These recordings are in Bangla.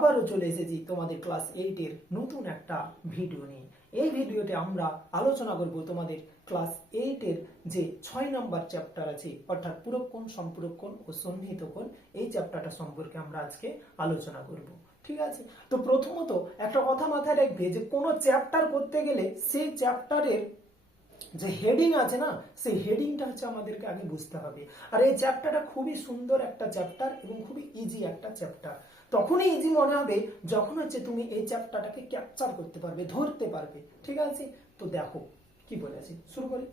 আবারও চলে এসেছি তোমাদের ক্লাস 8 এর নতুন একটা ভিডিও নিয়ে। এই ভিডিওতে আমরা আলোচনা করব তোমাদের ক্লাস 8 এর যে 6 নম্বর চ্যাপ্টার আছে অর্থাৎ পুরোক্ষণ, সম্পূরকক্ষণ ও সন্নিহিতক্ষণ, এই চ্যাপ্টারটা সম্পর্কে আমরা আজকে আলোচনা করব। ঠিক আছে, তো প্রথমত একটা কথা মাথায় রাখবে যে কোনো চ্যাপ্টার করতে গেলে সেই চ্যাপ্টারের যে হেডিং আছে না, সেই হেডিংটা হচ্ছে আমাদেরকে আগে বুঝতে হবে। আর এই চ্যাপ্টারটা খুবই সুন্দর একটা চ্যাপ্টার এবং খুবই ইজি একটা চ্যাপ্টার। তখনই ইজি মনে হবে যখন হচ্ছে তুমি এই চ্যাপ্টারটাকে ক্যাপচার করতে পারবে, ধরতে পারবে। ঠিক আছে, তো দেখো কি বলেছে, শুরু করি।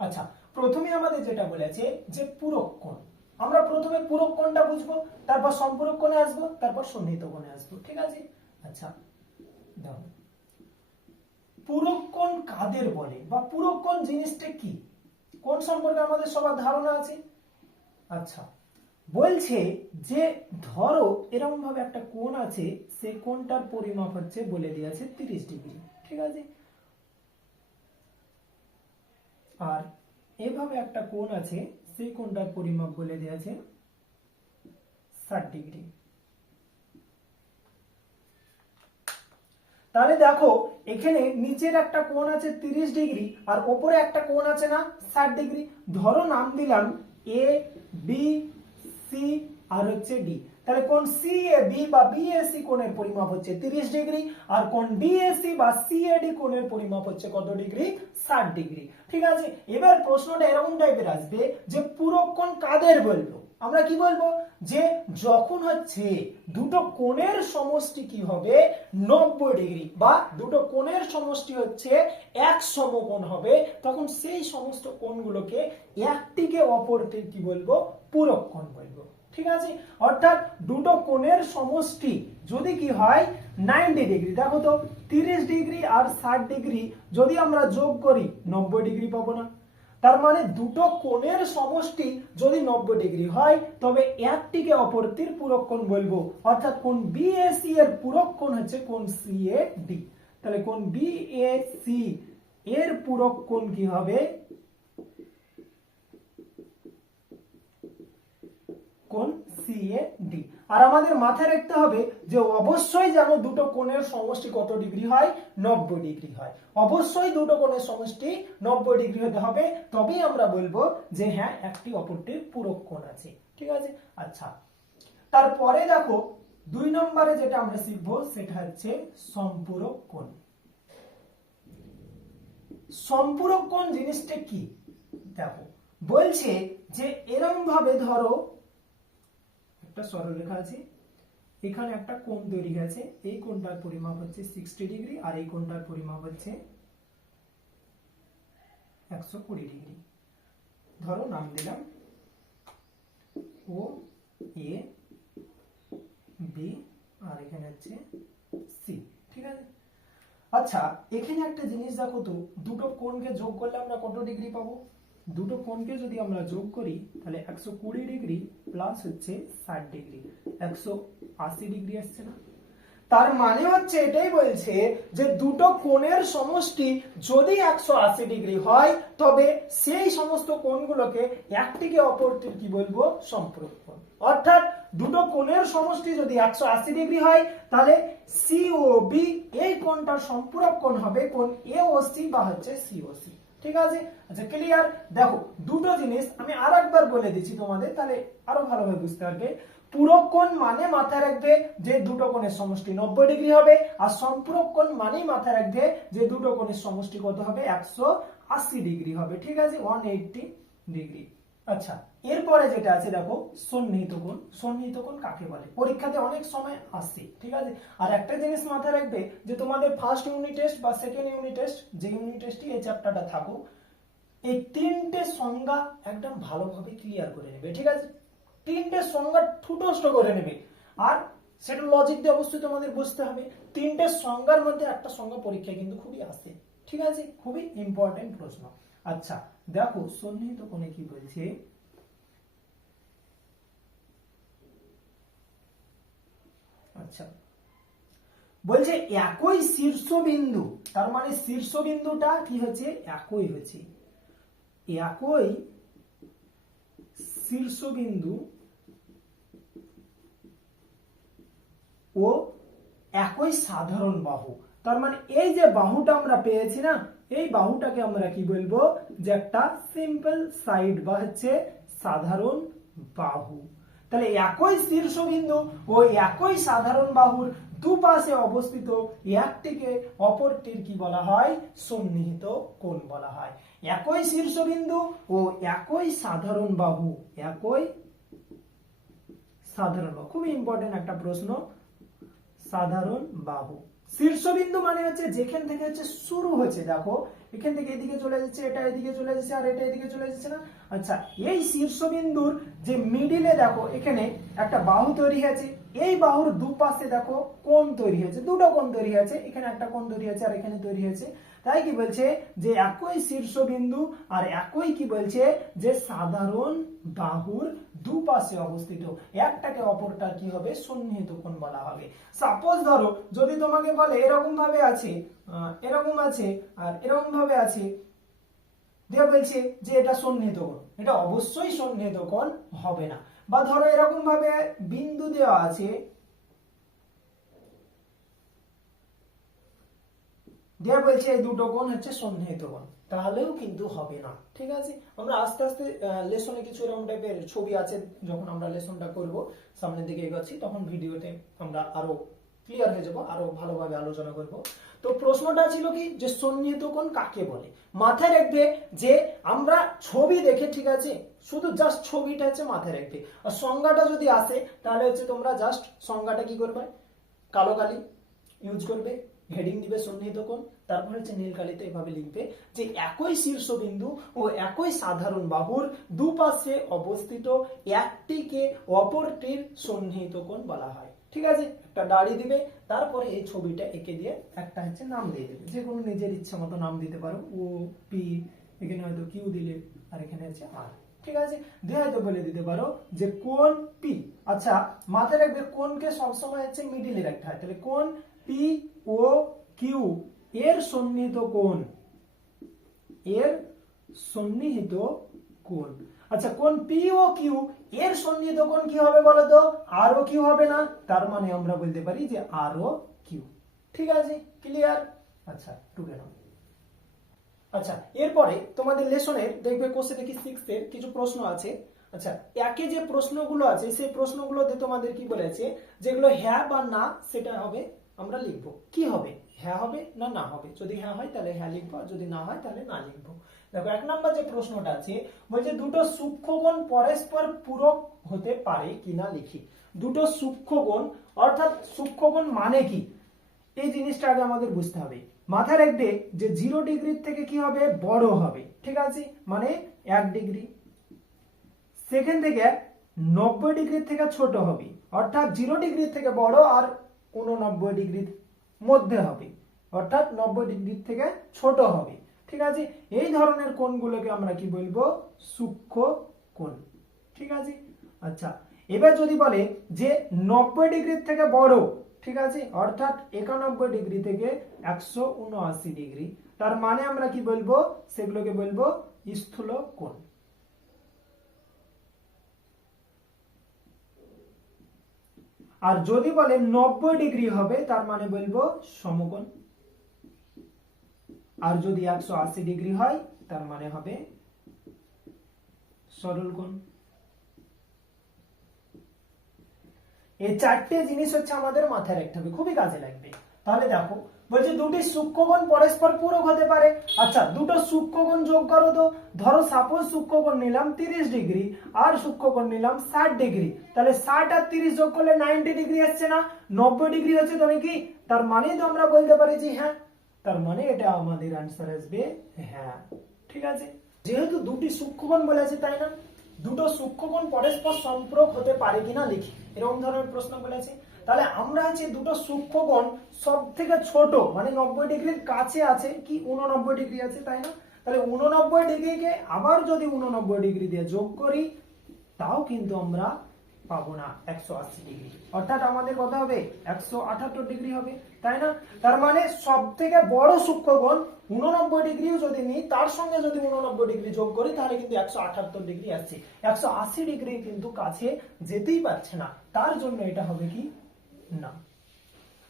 আচ্ছা, প্রথমে আমাদের যেটা বলেছে যে পুরোক্ষণ, আমরা প্রথমে পুরোক্ষণটা বুঝবো, তারপর সম্পূরকক্ষণে আসবো, তারপর সন্নিহিতক্ষণে আসবো। ঠিক আছে, আচ্ছা দেখো পুরোক্ষণ কাদের বলে বা পুরোক্ষণ জিনিসটা কি, কোন সম্পর্কে আমাদের সবার ধারণা আছে। আচ্ছা, বলছে যে ধরো এরকম ভাবে একটা কোণ আছে, সেই কোণটার পরিমাপ হচ্ছে বলে দিয়েছে 30 ডিগ্রি। ঠিক আছে, আর এভাবে একটা কোণ আছে, সেই কোণটার পরিমাপ বলে দিয়েছে 60 ডিগ্রি। তাহলে দেখো এখানে নিচের একটা কোণ আছে 30 ডিগ্রি আর উপরে একটা কোণ আছে না 60 ডিগ্রি। ধরো নাম দিলাম এ বি সি আর হচ্ছে ডি। তাহলে কোণ সিএবি বা বিএসি কোণের পরিমাপ হচ্ছে 30 ডিগ্রি আর কোণ ডিএসি বা সিএডি কোণের পরিমাপ হচ্ছে কত ডিগ্রি, 60 ডিগ্রি। ঠিক আছে, এবার প্রশ্নটা এরকম টাইপের আসবে যে পুরোক্ষণ কাদের বলবো। আমরা কি বলবো যে যখন হচ্ছে দুটো কোণের সমষ্টি কি হবে 90 ডিগ্রি বা দুটো কোণের সমষ্টি হচ্ছে এক সমকোণ হবে, তখন সেই সমস্ত কোণগুলোকে একটিকে অপরটি কি বলবো, পুরোক্ষণ বলবো। ঠিক আছে, অর্থাৎ দুটো কোণের সমষ্টি যদি কি হয় 90 ডিগ্রি, দেখো তো 30 ডিগ্রি আর 60 ডিগ্রি যদি আমরা যোগ করি 90 ডিগ্রি পাবো না। তার মানে দুটো কোণের সমষ্টি যদি 90 ডিগ্রি হয় তবে একটিকে অপরটির পুরোক্ষণ বলবো, অর্থাৎ কোণ বিএসি এর পুরোক্ষণ হচ্ছে কোণ সিএডি। তাহলে কোণ বিএসি এর পুরোক্ষণ কি হবে, কোণ সিএডি। আর আমাদের মাথায় রাখতে হবে যে অবশ্যই যেন দুটো কোণের সমষ্টি কত ডিগ্রি হয়, 90 ডিগ্রি হয়। অবশ্যই দুটো কোণের সমষ্টি 90 ডিগ্রি হতে হবে, তবেই আমরা বলবো যে হ্যাঁ একটি অপরটির পুরোক্ষণ আছে। ঠিক আছে, আচ্ছা তারপরে দেখো 2 নম্বরে যেটা আমরা শিখবো সেটা হচ্ছে সম্পূরকক্ষণ। সম্পূরকক্ষণ জিনিসটা কি, দেখো বলছে যে এরকম ভাবে ধরো একটা সরলরেখা আছে, এখানে একটা কোণ তৈরি হয়েছে, এই কোণটার পরিমাপ হচ্ছে 60 ডিগ্রি আর এই কোণটার পরিমাপ হচ্ছে 120 ডিগ্রি। ধরো নাম দিলাম ও এ বি আর এখানে হচ্ছে সি। ঠিক আছে, আচ্ছা এখানে একটা জিনিস দেখো তো, দুটো কোণকে যোগ করলে আমরা কত ডিগ্রি পাবো, দুটো কোণকে যদি আমরা যোগ করি তাহলে 120 ডিগ্রি প্লাস হচ্ছে 60 ডিগ্রি 180 ডিগ্রি আসছে না। তার মানে হচ্ছে এটাই বলছে যে দুটো কোণের সমষ্টি যদি 180 ডিগ্রি হয় তবে সেই সমস্ত কোণগুলোকে একটিকে অপরটির কি বলবো, সম্পূরকক্ষণ। অর্থাৎ দুটো কোণের সমষ্টি যদি 180 ডিগ্রি হয় তাহলে সি ও বি এই কোণটার সম্পূরকক্ষণ হবে কোণ এ ও সি বা হচ্ছে সি ও সি। ঠিক আছে, আচ্ছা ক্লিয়ার। দেখো দুটো জিনিস আমি আরেকবার বলে দিচ্ছি তোমাদের, তাহলে আরো ভালোভাবে বুঝতে পারবে। পুরোক্ষণ মানে মাথায় রাখবে যে দুটো কোণের সমষ্টি 90 ডিগ্রি হবে, আর সম্পূরকক্ষণ মানে মাথায় রাখবে যে দুটো কোণের সমষ্টি কত হবে, 180 ডিগ্রি হবে। ঠিক আছে, 180 ডিগ্রি। আচ্ছা এরপরে যেটা আছে দেখো সন্নিহিতকোণ। সন্নিহিতকোণ কাকে বলে, পরীক্ষাতে অনেক সময় আসে। ঠিক আছে, আর একটা জিনিস মাথায় রাখবে যে তোমাদের ফার্স্ট ইউনিট টেস্ট বা সেকেন্ড ইউনিট টেস্ট, যে ইউনিট টেস্টে এই চ্যাপ্টারটা থাকুক, এই তিনটে সংজ্ঞা একদম ভালোভাবে ক্লিয়ার করে নেবে। ঠিক আছে, তিনটে সংজ্ঞা ঠুটস্থ করে নেবে, আর সেটা লজিক দিয়ে অবশ্যই তোমাদের বুঝতে হবে। তিনটে সংজ্ঞার মধ্যে একটা সংজ্ঞা পরীক্ষায় কিন্তু খুবই আসে। ঠিক আছে, খুবই ইম্পর্টেন্ট প্রশ্ন। আচ্ছা দেখো সন্নিহিত কোণে কি বলছে, আচ্ছা বলছে একই শীর্ষবিন্দু, তার মানে শীর্ষবিন্দুটা কি হচ্ছে, একই হচ্ছে, একই শীর্ষবিন্দু ও একই সাধারণ বাহু। তার মানে এই যে বাহুটা আমরা পেয়েছি না, এই বাহুটাকে আমরা কি বলবো, যে একটা সিম্পল সাইড বা হচ্ছে সাধারণ বাহু। তাহলে একই শীর্ষবিন্দু ও একই সাধারণ বাহুর দুপাশে অবস্থিত একটিকে অপরটির কি বলা হয়, সন্নিহিত কোণ বলা হয়। একই শীর্ষবিন্দু ও একই সাধারণ বাহু, একই সাধারণ বাহু, খুবই ইম্পর্টেন্ট একটা প্রশ্ন। সাধারণ বাহু, শীর্ষবিন্দু মানে হচ্ছে যেখান থেকে হচ্ছে শুরু হচ্ছে, দেখো এখান থেকে এদিকে চলে যাচ্ছে, এটা এদিকে চলে যাচ্ছে, আর এটা এদিকে চলে যাচ্ছে না। আচ্ছা, এই শীর্ষবিন্দুর যে মিডিলে দেখো এখানে একটা বাহু তৈরি হয়েছে, এই বাহুর দুপাশে দেখো কোণ তৈরি হয়েছে, দুটো কোণ তৈরি হয়েছে, এখানে একটা কোণ তৈরি হয়েছে আর এখানে তৈরি হয়েছে। তাই কি বলছে, যে একই শীর্ষবিন্দু আর একই কি বলছে, যে সাধারণ বাহুর দুপাশে অবস্থিত একটাকে অপরটা কি হবে, সন্নিহিত কোণ বলা হবে। সাপোজ ধরো যদি তোমাকে বলে এরকম ভাবে আছে, এরকম আছে আর এরকম ভাবে আছে, দিয়ে বলছে যে এটা সন্নিহিত কোণ, এটা অবশ্যই সন্নিহিত কোণ হবে না। বা ধরো এরকম ভাবে বিন্দু দেওয়া আছে, দিয়ে বলছে এই দুটো কোণ হচ্ছে সন্নিহিত কোণ, তাহলেও কিন্তু হবে না। ঠিক আছে, আমরা আস্তে আস্তে লেসনে কিছু এরকম টাইপের ছবি আছে, যখন আমরা লেসনটা করব সামনের দিকে এগোচ্ছি তখন ভিডিওতে আমরা আরো ক্লিয়ার হয়ে যাব, আরো ভালোভাবে আলোচনা করব। তো প্রশ্নটা ছিল কি, যে সন্নিহিত কোণ কাকে বলে। মাথায় রাখবে যে আমরা ছবি দেখে, ঠিক আছে, শুধু জাস্ট ছবিটা হচ্ছে মাথায় রাখবে, আর সংজ্ঞাটা যদি আসে তাহলে হচ্ছে তোমরা জাস্ট সংজ্ঞাটা কি করবে, কালো কালি ইউজ করবে, হেডিং দিবে সন্নিহিত কোণ, তারপর হচ্ছে নীল কালিতে এভাবে লিখবে যে একই শীর্ষবিন্দু ও একই সাধারণ বাহুর দুপাশে অবস্থিত একটিকে অপরটির সন্নিহিত কোণ বলা হয়। ঠিক আছে, একটা দাড়ি দিবে, তারপরে এই ছবিটা এঁকে দিয়ে একটা হচ্ছে নাম দিয়ে দেবে, যে কোনো নিজের ইচ্ছা মতো নাম দিতে পারো, ও পি, এখানে হয়তো কিউ দিলে, আর এখানে হচ্ছে আর। ঠিক আছে, দিয়ে হয়তো বলে দিতে পারো যে কোণ পি। আচ্ছা, মাথায় রাখবে কোণকে সবসময় হচ্ছে মিডিলে রাখতে হয়, তাহলে কোণ পি ও কিউ এর সন্নিহিত কোণ, এর সন্নিহিত কোণ। আচ্ছা, কোণ পি ও কিউ এর সন্নিহিত কোণ কি হবে বলতো, আর ও কিউ হবে না, তার মানে আমরা বলতে পারি যে আর ও কিউ। ঠিক আছে, ক্লিয়ার। আচ্ছা, টুকে নাও। আচ্ছা, এরপরে তোমাদের লেসনের দেখবে কোশ্চেন দেখি 6 এর কিছু প্রশ্ন আছে। আচ্ছা, একে যে প্রশ্নগুলো আছে সেই প্রশ্নগুলোতে তোমাদের কি বলেছে, যেগুলো হ্যাঁ বা না সেটা হবে আমরা লিখবো। কি হবে, হ্যাঁ হবে না না হবে, যদি হ্যাঁ হয় তাহলে হ্যাঁ লিখবো, আর যদি না হয় তাহলে না লিখবো। দেখো 1 নম্বর যে প্রশ্নটা আছে, বলছে দুটো সূক্ষ্মকোণ পরস্পর পূরক হতে পারে কিনা লিখি। দুটো সূক্ষ্মকোণ, অর্থাৎ সূক্ষ্মকোণ মানে কি, এই জিনিসটা আগে আমাদের বুঝতে হবে। মাথায় রাখবে যে 0 ডিগ্রি থেকে কি হবে, বড় হবে। ঠিক আছে, মানে 1 ডিগ্রি। সেকেন্ড থেকে 90 ডিগ্রি থেকে ছোট হবে, অর্থাৎ 0 ডিগ্রি থেকে বড় আর 89 ডিগ্রির মধ্যে হবে, অর্থাৎ 90 ডিগ্রি থেকে ছোট হবে। ঠিক আছে, এই ধরনের কোণগুলোকে আমরা কি বলবো, সূক্ষ্ম কোণ। ঠিক আছে, আচ্ছা, এবার যদি বলে যে 90 ডিগ্রি থেকে বড়, ঠিক আছে, অর্থাৎ 91 ডিগ্রি থেকে 179 ডিগ্রি, তার মানে আমরা কি বলবো, সেগুলোকে বলবো স্থূল কোণ। আর যদি বলে 90 ডিগ্রি হবে, তার মানে বলবো সমকোণ। আর যদি 180 ডিগ্রি হয় তার মানে হবে সরল কোণ। এই চারটে জিনিস হচ্ছে আমাদের মাথায় রাখতে হবে, খুবই কাজে লাগবে। তাহলে দেখো বলছে দুটি সূক্ষ্মকোণ পরস্পর পূরক হতে পারে। আচ্ছা, দুটো সূক্ষ্মকোণ যোগ করো তো। ধরো সাপোজ সূক্ষ্মকোণ নিলাম 30 ডিগ্রি আর সূক্ষ্মকোণ নিলাম 60 ডিগ্রি, তাহলে 60 আর 30 যোগ করলে 90 ডিগ্রি আসছে না, 90 ডিগ্রি হচ্ছে তো নাকি, তার মানে তো আমরা বলতে পারি যে হ্যাঁ, তার মানে এটা আমাদের आंसर আসবে হ্যাঁ। ঠিক আছে, যেহেতু দুটি সূক্ষ্মকোণ বলেছে তাই না, দুটো সূক্ষ্মকোণ পরস্পর সম্পূরক হতে পারে কিনা লিখি, এরকম ধরনের প্রশ্ন বলেছে। তাহলে আমরা হচ্ছে দুটো সূক্ষ্মকোণ সব থেকে ছোট মানে 90 ডিগ্রির কাছে আছে কি, 89 ডিগ্রি আছে তাই না, তাহলে 89 ডিগ্রিকে আবার যদি 89 ডিগ্রি দিয়ে যোগ করি তাও কিন্তু আমরা পাবো না 180 ডিগ্রি, অর্থাৎ আমাদের কত হবে, 178 ডিগ্রি হবে, তাই না। তার মানে সব থেকে বড় সূক্ষ্মকোণ 89 ডিগ্রিও যদি নিই, তার সঙ্গে যদি 89 ডিগ্রি যোগ করি তাহলে কিন্তু 178 ডিগ্রি আসছে, 180 ডিগ্রি কিন্তু কাছে যেতেই পারছে না, তার জন্য এটা হবে কি না।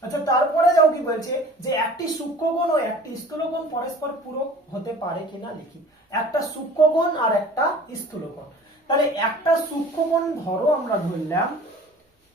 আচ্ছা, তারপরে যাও কি বলছে যে একটি সূক্ষ্মকোণ ও একটি স্থূলকোণ পরস্পর পূরক হতে পারে কিনা লিখি। একটা সূক্ষ্মকোণ আর একটা স্থূলকোণ। তাহলে একটা সূক্ষ্মকোণ ধরো আমরা ধরলাম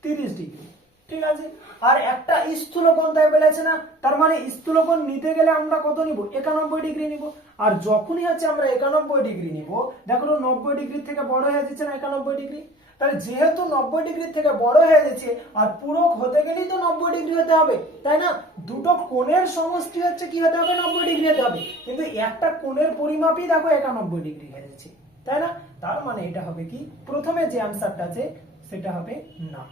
30 ডিগ্রি, ঠিক আছে, আর একটা স্থূলকোণ তাই বলেছে না, তার মানে স্থূলকোণ নিতে গেলে আমরা কত নিব, 91 ডিগ্রি নিব। আর যখনই হচ্ছে আমরা 91 ডিগ্রি নিব, দেখো 90 ডিগ্রি থেকে বড় হয়ে যাচ্ছে না 91 ডিগ্রি, তাহলে যেহেতু 90 ডিগ্রি থেকে বড় হয়ে যাচ্ছে আর পূরক হতে গেলেই তো 90 ডিগ্রি হতে হবে, তাই না? দুটো কোণের সমষ্টি হচ্ছে কি হতে হবে, 90 ডিগ্রি হতে হবে, কিন্তু একটা কোণের পরিমাপই দেখো 91 ডিগ্রি হয়ে যাচ্ছে, তাই না? তার মানে এটা হবে কি, প্রথমে যে আনসারটা আছে সেটা হবে না।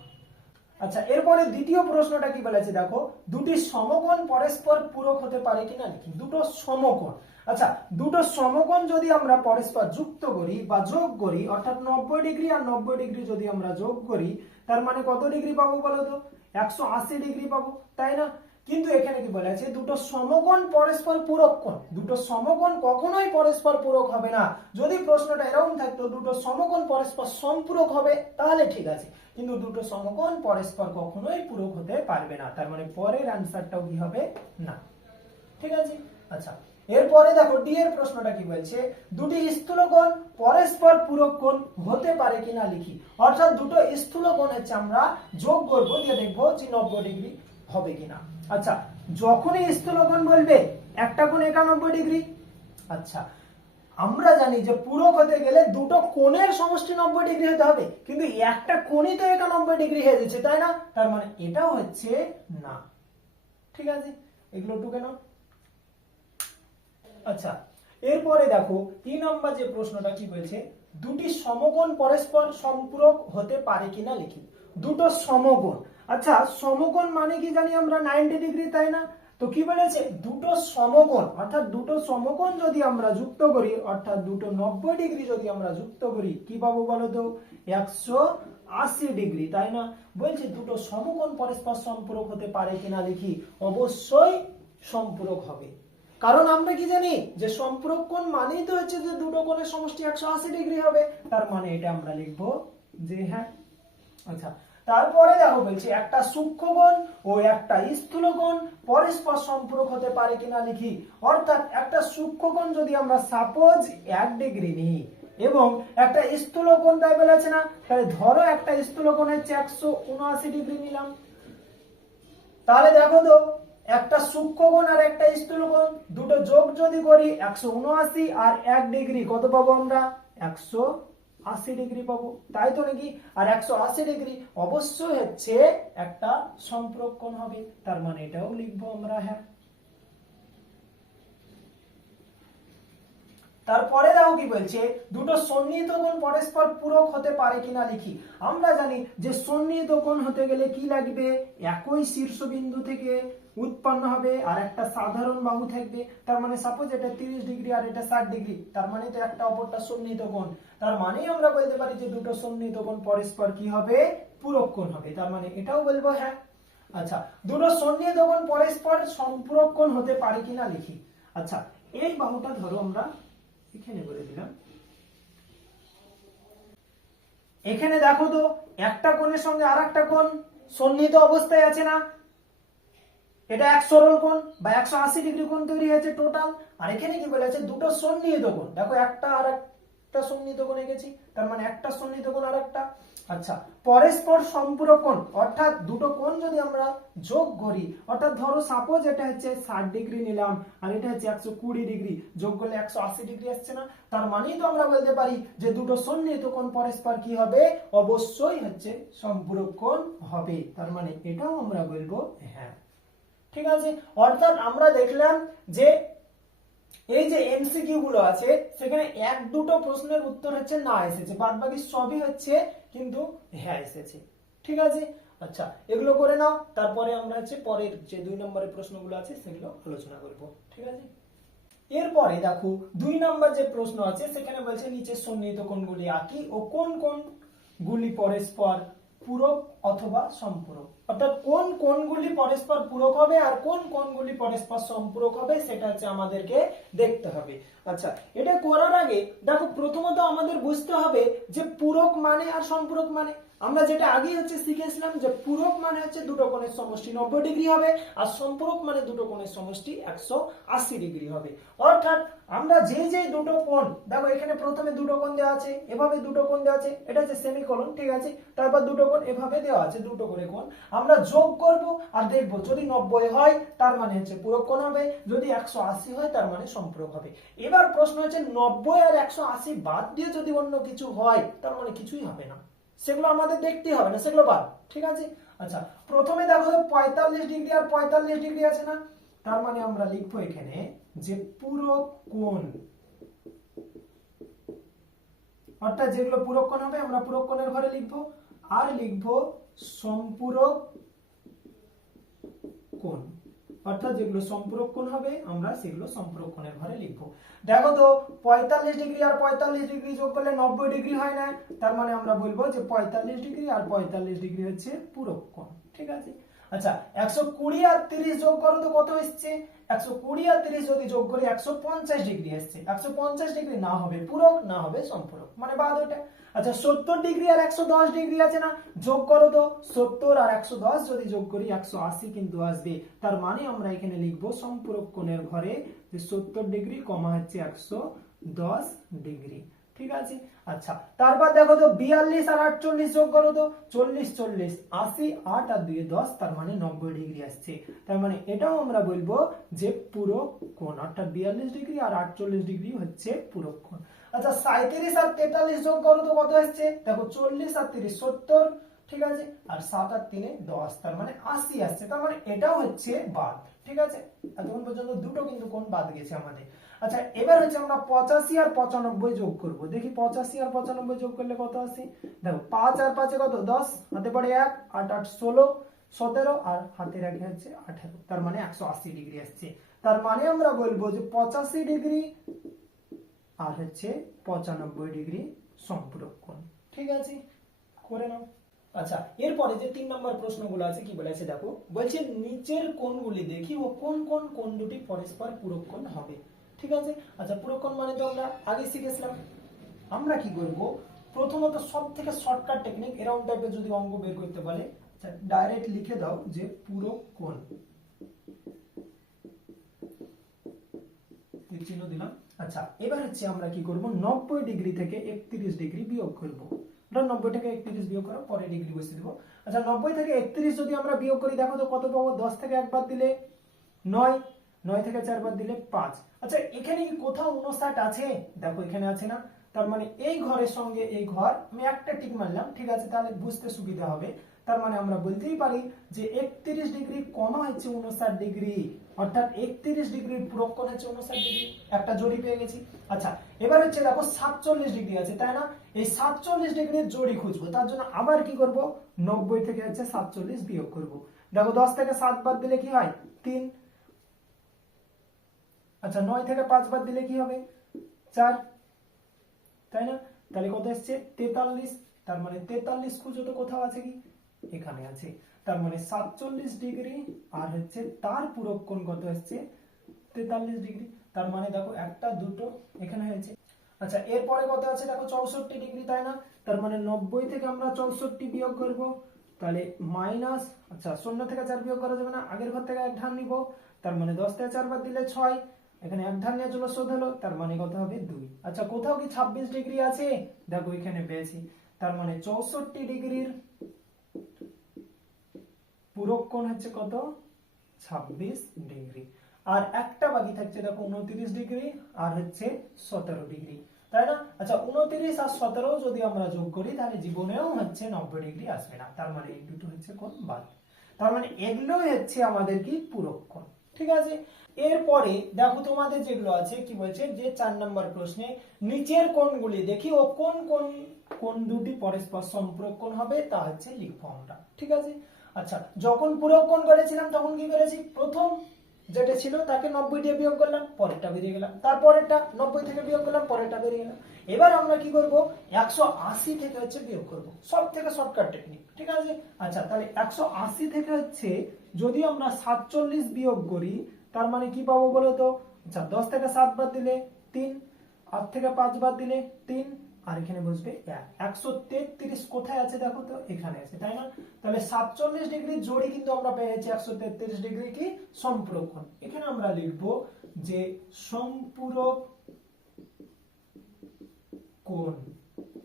আচ্ছা, এরপরে দ্বিতীয় প্রশ্নটা কি বলেছে দেখো, দুটি সমকোণ পরস্পর পূরক হতে পারে কিনা লিখি। দুটো সমকোণ, আচ্ছা দুটো সমকোণ যদি আমরা পরস্পর যুক্ত করি বা যোগ করি, অর্থাৎ 90 ডিগ্রি আর 90 ডিগ্রি যদি আমরা যোগ করি, তার মানে কত ডিগ্রি পাবো বলো তো, 180 ডিগ্রি পাবো, তাই না? কিন্তু এখানে কি বলেছে, দুটো সমকোণ পরস্পর পূরক কোণ। দুটো সমকোণ কখনোই পরস্পর পূরক হবে না। যদি প্রশ্নটা এরকম থাকতো দুটো সমকোণ পরস্পর সম্পূরক হবে তাহলে ঠিক আছে, কিন্তু দুটো সমকোণ পরস্পর কখনোই পূরক হতে পারবে না, তার মানে পরের আনসারটাও কি হবে, না। ঠিক আছে, আচ্ছা এরপরে দেখো ডি এর প্রশ্নটা কি বলছে, দুটি স্থূলকোণ পরস্পর পূরক কোণ হতে পারে কিনা লিখি। অর্থাৎ দুটো স্থূলকোণ হচ্ছে আমরা যোগ করব, দিয়ে দেখবো যে 90 ডিগ্রি হবে কিনা। আচ্ছা, যখনই স্থূলকোণ বলবে একটা কোণ 91 ডিগ্রি, আচ্ছা আমরা জানি যে পূরক হতে গেলে দুটো কোণের সমষ্টি 90 ডিগ্রি হতে হবে, কিন্তু একটা কোণই তো 91 ডিগ্রি হয়ে যাচ্ছে, তাই না? তার মানে এটাও হচ্ছে না। ঠিক আছে, এগুলো টুকে নাও। আচ্ছা, এরপরে দেখো 3 নম্বর যে প্রশ্নটা কি বলছে, দুটি সমকোণ পরস্পর সম্পূরক হতে পারে কিনা লিখি। দুটো সমকোণ, আচ্ছা সমকোণ মানে কি জানি আমরা 90 ডিগ্রি, তাই না? তো কি বলেছে, দুটো সমকোণ, অর্থাৎ দুটো সমকোণ যদি আমরা যুক্ত করি, অর্থাৎ দুটো 90 ডিগ্রি যদি আমরা যুক্ত করি, কি পাবো বলো তো, 180 ডিগ্রি, তাই না? বলছে দুটো সমকোণ পরস্পর সম্পূরক হতে পারে কিনা লিখি। অবশ্যই সম্পূরক হবে, কারণ আমরা কি জানি যে সম্পূরক কোণ মানেই তো হচ্ছে যে দুটো কোণের সমষ্টি 180 ডিগ্রি হবে, তার মানে এটা আমরা লিখবো যে হ্যাঁ। আচ্ছা, তারপরে দেখো বলছে একটা সূক্ষ্মকোণ ও একটা স্থূলকোণ পরস্পর সম্পূরক হতে পারে কিনা লিখি। অর্থাৎ একটা সূক্ষ্মকোণ যদি আমরা সাপোজ 1 ডিগ্রি নিই এবং একটা স্থূলকোণ তাই বলেছে না, তাহলে ধরো একটা স্থূলকোণ হচ্ছে 179 ডিগ্রি নিলাম, তাহলে দেখো তো একটা সূক্ষ্মকোণ আর একটা স্থূলকোণ দুটো যোগ যদি করি 179 আর 1 ডিগ্রি কত পাবো আমরা, 180 ডিগ্রি পাবো, তাই তো নাকি? আর 180 ডিগ্রি অবশ্যই হচ্ছে একটা সম্পূরক কোণ হবে, তার মানে এটাও লিখবো আমরা হ্যাঁ। তারপরে দেখো কি বলছে, দুটো সন্নিহিত কোণ পরস্পর পূরক হতে পারে কিনা লিখি। আমরা জানি যে সন্নিহিত কোণ হতে গেলে কি লাগবে, একই শীর্ষবিন্দু থেকে উৎপন্ন হবে আর একটা সাধারণ বাহু থাকবে, তার মানে সাপোজ এটা 30 ডিগ্রি আর এটা 60 ডিগ্রি, তার মানে তো একটা অপরটা সন্নিহিত কোণ, তার মানেই আমরা বলতে পারি যে দুটো সন্নিহিত কোণ পরস্পর কি হবে, পূরক কোণ হবে, তার মানে এটাও বলবো হ্যাঁ। আচ্ছা, দুটো সন্নিহিত কোণ পরস্পর সম্পূরক কোণ হতে পারে কিনা লিখি। আচ্ছা, এই বাহুটা ধরো আমরা এখানে বলে দিলাম, এখানে দেখো তো একটা কোণের সঙ্গে আরেকটা কোণ সন্নিহিত অবস্থায় আছে না, এটা এক সরল কোণ বা 180 ডিগ্রি কোণ তৈরি হয়েছে টোটাল। আর এখানে কি বলেছে, দুটো সন্নিহিত কোণ, দেখো একটা আর একটা সন্নিহিত কোণ এঁকেছি, তার মানে একটা সন্নিহিত কোণ আর একটা। আচ্ছা, পরস্পর সম্পূরক কোণ, অর্থাৎ দুটো কোণ যদি আমরা যোগ করি, অর্থাৎ ধরো সাপোজ এটা হচ্ছে 60 ডিগ্রি নিলাম আর এটা হচ্ছে 120 ডিগ্রি, যোগ করলে 180 ডিগ্রি আসছে না, তার মানেই তো আমরা বলতে পারি যে দুটো সন্নিহিত কোণ পরস্পর কি হবে, অবশ্যই হচ্ছে সম্পূরক কোণ হবে, তার মানে এটাও আমরা বলবো হ্যাঁ। ঠিক আছে, অর্থাৎ আমরা দেখলাম যে এই যে এমসিকিউ গুলো আছে সেখানে এক দুটো প্রশ্নের উত্তর হচ্ছে না এসেছে, বাদ বাকি সবই হচ্ছে কিন্তু হ্যাঁ এসেছে। ঠিক আছে, আচ্ছা এগুলো করে নাও, তারপরে আমরা হচ্ছে পরের যে 2 নম্বরের প্রশ্নগুলো আছে সেগুলো আলোচনা করব। ঠিক আছে, এরপরে দেখো 2 নম্বর যে প্রশ্ন আছে সেখানে বলছে নিচের সন্নিহিত কোণগুলি আঁকি ও কোন কোন গুলি পরস্পর পূরক অথবা সম্পূরক। অর্থাৎ কোন কোণগুলি পরস্পর পূরক হবে আর কোন কোণগুলি পরস্পর সম্পূরক হবে সেটা হচ্ছে আমাদেরকে দেখতে হবে। আচ্ছা, এটা করার আগে দেখো প্রথমত আমাদের বুঝতে হবে যে পূরক মানে আর সম্পূরক মানে। আমরা যেটা আগেই হচ্ছে শিখেছিলাম যে পূরক মানে হচ্ছে দুটো কোণের সমষ্টি 90 ডিগ্রি হবে আর সম্পূরক মানে দুটো কোণের সমষ্টি 180 ডিগ্রি হবে। অর্থাৎ আমরা যে দুটো কোণ, দেখো এখানে প্রথমে দুটো কোণ দেওয়া আছে, এভাবে দুটো কোণ দেওয়া আছে, এটা হচ্ছে সেমিকোলন, ঠিক আছে, তারপর দুটো কোণ এভাবে দেওয়া আছে, দুটো করে কোণ আমরা যোগ করব আর দেখব যদি 90 হয় তার মানে হচ্ছে পূরক কোণ হবে, যদি 180 হয় তার মানে সম্পূরক হবে। এবার প্রশ্ন হচ্ছে 90 আর 180 বাদ দিয়ে যদি অন্য কিছু হয় তার মানে কিছুই হবে না, সেগুলো আমাদের দেখতেই হবে না, সেগুলো বাদ, ঠিক আছে। আচ্ছা, প্রথমে দেখো 45 ডিগ্রি আর 45 ডিগ্রি আছে না, তার মানে আমরা লিখবো এখানে যে পূরক কোণ, অর্থাৎ যেগুলো পূরক কোণ হবে আমরা পূরক কোণের ঘরে লিখবো, আর লিখবো সম্পূরক কোণ, অর্থাৎ যেগুলো সম্পূরক কোণ হবে আমরা সেগুলো সম্পূরক কোণের ঘরে লিখবো। দেখো তো 45 ডিগ্রি আর 45 ডিগ্রি যোগ করলে 90 ডিগ্রি হয় না, তার মানে আমরা বলবো যে 45 ডিগ্রি আর 45 ডিগ্রি হচ্ছে পূরক কোণ, ঠিক আছে। আচ্ছা, 120 আর 30 যোগ করো তো কত আসছে, 120 আর 30 যদি যোগ করি 150 ডিগ্রি আসছে। 150 ডিগ্রি না হবে পূরক না হবে সম্পূরক, মানে বাদ ওটা। আচ্ছা, 70 ডিগ্রি আর 110 ডিগ্রি আছে না, যোগ করো তো 70 আর 110 যদি যোগ করি 180 কিন্তু আসবে, তার মানে আমরা এখানে লিখবো সম্পূরক কোণের ঘরে যে 70 ডিগ্রি কমা হচ্ছে 110 ডিগ্রি, ঠিক আছে। আচ্ছা, তারপর দেখো তো 42 আর 48 যোগ করো তো 40 40 80, 8 আর 2 10, তার মানে 90 ডিগ্রি আসছে, তার মানে এটাও আমরা বলবো যে পূরক কোণ, অর্থাৎ 42 ডিগ্রি আর 48 ডিগ্রি হচ্ছে পূরক কোণ। আচ্ছা, 37 আর 43 যোগ করো তো কত আসছে, দেখো 40 আর 30 70, ঠিক আছে, আর 7 আর 3 10, তার মানে 80 আসছে, তার মানে এটাও হচ্ছে বাদ, ঠিক আছে। এতক্ষণ পর্যন্ত দুটো কিন্তু কোণ বাদ গেছে আমাদের। আচ্ছা, এবার হচ্ছে আমরা 85 আর 95 যোগ করব, দেখি 85 আর 95 যোগ করলে কত আসে, দেখো 5 আর 5 কত 10, হাতে পড়ে 1, 8 8 16 17 আর হাতের আগে হচ্ছে 18, তার মানে 180 ডিগ্রি আসছে, তার মানে আমরা বলবো যে 85 ডিগ্রি আর হচ্ছে 95 ডিগ্রি সম্পূরক কোণ, ঠিক আছে, করে নাও। আচ্ছা, এরপরে যে 3 নম্বর প্রশ্নগুলো আছে কি বলেছে দেখো, বলছে নিচের কোণগুলি দেখি ও কোন কোন কোণ দুটি পরস্পর পূরক কোণ হবে, ঠিক আছে। আচ্ছা, পূরক কোণ মানে তো আমরা আগে শিখেছিলাম। আমরা কি করব, প্রথমত সবথেকে শর্টকাট টেকনিক, এরকম টাইপের যদি অঙ্ক বের করতে বলে, আচ্ছা ডাইরেক্ট লিখে দাও যে পূরক কোণ, চিহ্ন দিলাম। আচ্ছা, এবার হচ্ছে আমরা কি করব, 90 ডিগ্রি থেকে 31 ডিগ্রি বিয়োগ করব, 90 থেকে 31 বিয়োগ করার পরে ডিগ্রি বসিয়ে দেব। আচ্ছা, 90 থেকে 31 যদি আমরা বিয়োগ করি দেখো তো কত পাবো, 10 থেকে একবার দিলে 9, 9 থেকে 4 বার দিলে 5। আচ্ছা, এখানে কি কোথাও 59 আছে, দেখো এখানে আছে না, তার মানে এই ঘরের সঙ্গে এই ঘর আমি একটা টিক মারলাম, ঠিক আছে, তাহলে বুঝতে সুবিধা হবে। তার মানে আমরা বলতেই পারি যে 31 ডিগ্রি কমা হচ্ছে 59 ডিগ্রি, অর্থাৎ 31 ডিগ্রির পূরক কোণ হচ্ছে 59 ডিগ্রি, একটা জড়ি পেয়ে গেছি। আচ্ছা, এবার হচ্ছে দেখো 47 ডিগ্রি আছে, তাই না, এই 47 ডিগ্রির জড়ি খুঁজবো, তার জন্য আবার কি করব, 90 থেকে হচ্ছে 47 বিয়োগ করব, দেখো 10 থেকে 7 বাদ দিলে কি হয় 3, আচ্ছা 9 থেকে 5 বাদ দিলে কি হবে 4, তাই না, তাহলে কত আসছে 43, তার মানে 43 খুঁজো তো কোথাও আছে কি, এখানে আছে, তার মানে 47 ডিগ্রি আর হচ্ছে তার পূরক কোণ কত আসছে 43 ডিগ্রি, তার মানে দেখো একটা দুটো এখানে হয়েছে। আচ্ছা, এরপরে কত আছে দেখো 64 ডিগ্রি, তাই না, তার মানে 90 থেকে আমরা 64 বিয়োগ করব, তাহলে মাইনাস, আচ্ছা 0 থেকে 4 বিয়োগ করা যাবে না, আগের ঘর থেকে এক ধার নিব, তার মানে 10 থেকে 4 বাদ দিলে 6, এখানে এক ধার নিয়ে চলে শোধ হলো, তার মানে কত হবে 2। আচ্ছা, কোথাও কি 26 ডিগ্রি আছে, দেখো এখানে পেয়েছি, তার মানে 64 ডিগ্রির পূরক কোণ হচ্ছে কত 26 ডিগ্রি, আর একটা বাকি থাকছে দেখো 29 ডিগ্রি আর হচ্ছে 17 ডিগ্রি, তাই না। আচ্ছা, 29 আর 17 যদি আমরা যোগ করি তাহলে জীবনেও হচ্ছে 90 ডিগ্রি আসবে না, তার মানে এই দুটো হচ্ছে কোণ বাদ, তার মানে এগুলোই হচ্ছে আমাদের কি পূরক কোণ, ঠিক আছে। এরপরে দেখো তোমাদের যেগুলো আছে কি বলছে যে 4 নম্বর প্রশ্নে নিচের কোণগুলি দেখি ও কোন কোন কোণ দুটি পরস্পর সম্পূরক কোণ হবে তা হচ্ছে লিখবো আমরা, ঠিক আছে। আচ্ছা, যখন পূরক কোণ করেছিলাম তখন কি করেছি, প্রথম যেটা ছিল তাকে 90 দিয়ে বিয়োগ করলাম, পরেরটা বেরিয়ে গেলাম, তারপরেরটা 90 থেকে বিয়োগ করলাম, পরেরটা বেরিয়ে গেলাম। এবার আমরা কি করব, 180 থেকে হচ্ছে বিয়োগ করব, সব থেকে শর্টকাট টেকনিক, ঠিক আছে। আচ্ছা তাহলে 180 থেকে হচ্ছে যদি আমরা 47 বিয়োগ করি, তার মানে কি পাবো বলো তো। আচ্ছা 10 থেকে 7 বাদ দিলে 3, 8 থেকে 5 বাদ দিলে 3, আর এখানে বসবে 1। 133 কোথায় আছে দেখো তো, এখানে আছে, তাই না? তাহলে 47 ডিগ্রি জোড়ই কিন্তু আমরা পেয়েছি 133 ডিগ্রি কি সম্পূরক কোণ। এখানে আমরা লিখব যে সম্পূরক কোণ,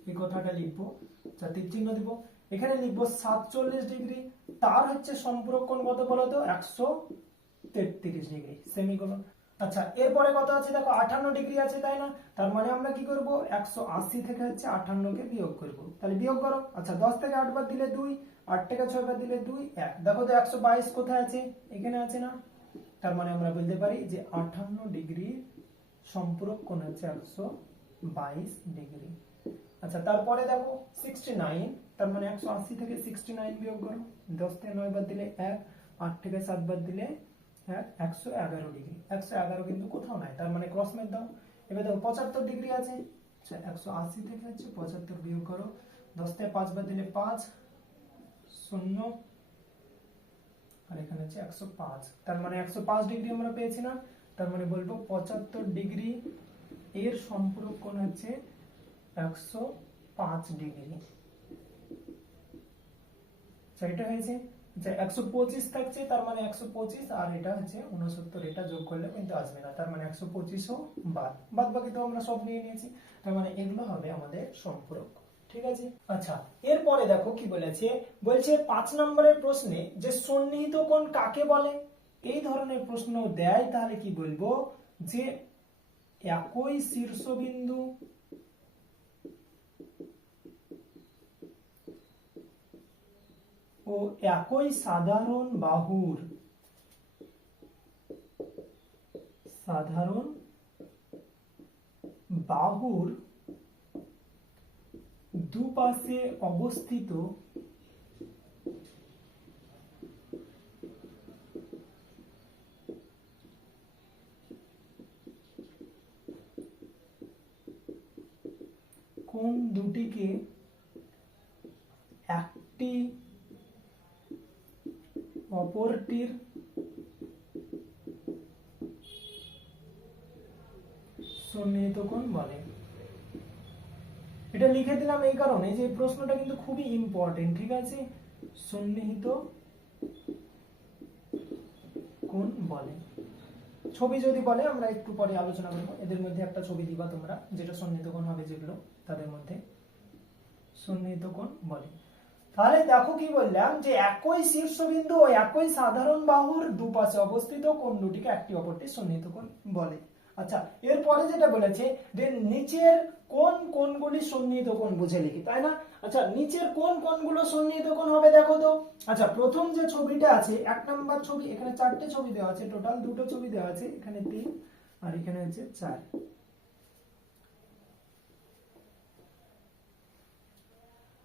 এই কথাটা লিখবো, আচ্ছা তীর চিহ্ন দিব, এখানে লিখবো 47 ডিগ্রি, তার হচ্ছে সম্পূরক কোণ কত বলো তো, 133 ডিগ্রি, সেমিকোলন। আচ্ছা এরপরে কত আছে দেখো, 58 ডিগ্রি আছে, তাই না? তার মানে আমরা কি করব, 180 থেকে হচ্ছে 58 কে বিয়োগ করব, তাহলে বিয়োগ করো। আচ্ছা 10 থেকে 8 বাদ দিলে 2, 8 থেকে 6 বাদ দিলে 2, 1। দেখো তো 122 কোথায় আছে, এখানে আছে না? তার মানে আমরা বলতে পারি যে 58 ডিগ্রি সম্পূরক কোণ হচ্ছে 122 ডিগ্রি। আচ্ছা তারপরে দেখো 69, তার মানে 180 থেকে 69 বিয়োগ করো, 10 থেকে 9 বাদ দিলে 1, 8 থেকে 7 বাদ দিলে 1, 111 ডিগ্রি। 111 কিন্তু কোথাও নাই, তার মানে ক্রস মেট দাও। এবার দেখো 75 ডিগ্রি আছে, আচ্ছা 180 থেকে হচ্ছে 75 বিয়োগ করো, 10 থেকে 5 বাদ দিলে 5, 0, আর এখানে হচ্ছে 105, তার মানে 105 ডিগ্রি আমরা পেয়েছি না? তার মানে বলবো 75 ডিগ্রি এর সম্পূরক কোণ হচ্ছে 105 ডিগ্রি। আচ্ছা এটা হয়েছে, আচ্ছা 125 থাকছে, তার মানে 125, আর এটা হচ্ছে 69, এটা যোগ করলে কিন্তু আসবে না, তার মানে 125 ও বাদ বাকি তো আমরা সব নিয়ে নিয়েছি, তার মানে এগুলো হবে আমাদের সম্পূরক, ঠিক আছে। আচ্ছা এরপরে দেখো কি বলেছে, বলছে 5 নম্বরের প্রশ্নে যে সন্নিহিত কোণ কাকে বলে, এই ধরনের প্রশ্ন দেয়, তাহলে কি বলবো, যে একই শীর্ষবিন্দু ও একই সাধারণ বাহুর দুপাশে অবস্থিত কোণ দুটিকে একটি অপরটির সন্নিহিত কোণ বলে। এটা লিখে দিলাম এই কারণে যে প্রশ্নটা কিন্তু খুবই ইম্পর্টেন্ট, ঠিক আছে। সন্নিহিত কোণ বলে, ছবি যদি বলে আমরা একটু পরে আলোচনা করব, এদের মধ্যে একটা ছবি দিবা তোমরা, যেটা সন্নিহিত কোণ হবে, যেগুলো তাদের মধ্যে সন্নিহিত কোণ বলে। তাহলে দেখো কি বললাম, যে একই শীর্ষবিন্দু ও একই সাধারণ বাহুর দুপাশে অবস্থিত কোণ দুটিকে একটি অপরটির সন্নিহিত কোণ বলে। আচ্ছা এরপরে যেটা বলেছে যে নিচের কোন কোণগুলি সন্নিহিত কোণ বুঝে লিখি, তাই না? আচ্ছা নিচের কোন কোণগুলো সন্নিহিত কোণ হবে দেখো তো। আচ্ছা প্রথম যে ছবিটা আছে, 1 নাম্বার ছবি, এখানে 4টে ছবি দেওয়া আছে, টোটাল 2টো ছবি দেওয়া আছে, এখানে 3 আর এখানে হচ্ছে 4।